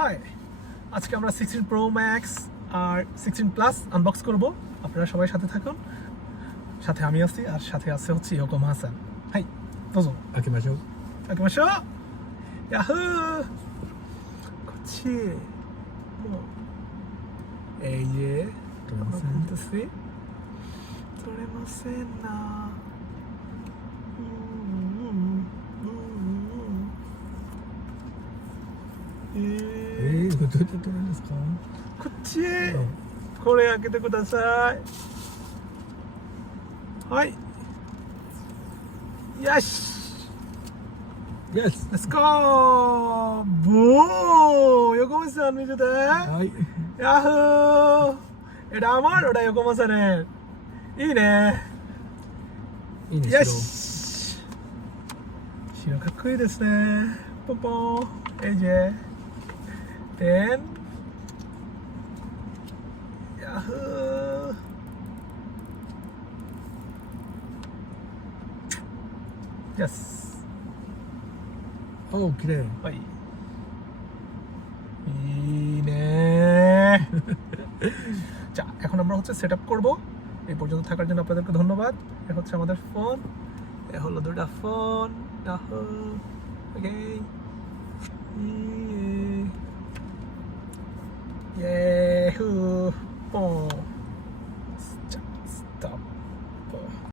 হাই, আজকে আমরা 16 Pro Max আর 16 Plus unbox করব। আপনারা সবাই সাথে থাকুন। সাথে আমি আছি আর সাথে আছে হচ্ছে ইয়োকো হাসান। হাই, দোজো। আকিমাশো। আকিমাশো। ইয়াহু! কচ্ছি। এই যে খুলতেছি। তোরেমাসেন না।こっちこれ開けてください。はい。よし。Yes. Let's go! ボー横町さん見てて。はい。ヤッホーএটা আমার ওটা横町さんね。いいね。いいね。よし。白かっこいいですね。ポンポン。AJ。Then Yahoo! Yes. Oh, 綺麗。はい。いいねじゃあএখন আমরা হচ্ছে সেটআপ করব। এই পর্যন্ত থাকার জন্য আপনাদেরকে ধন্যবাদ। এ হচ্ছে আমাদের ফোন। এ হলো দুটো ফোন। ওকে।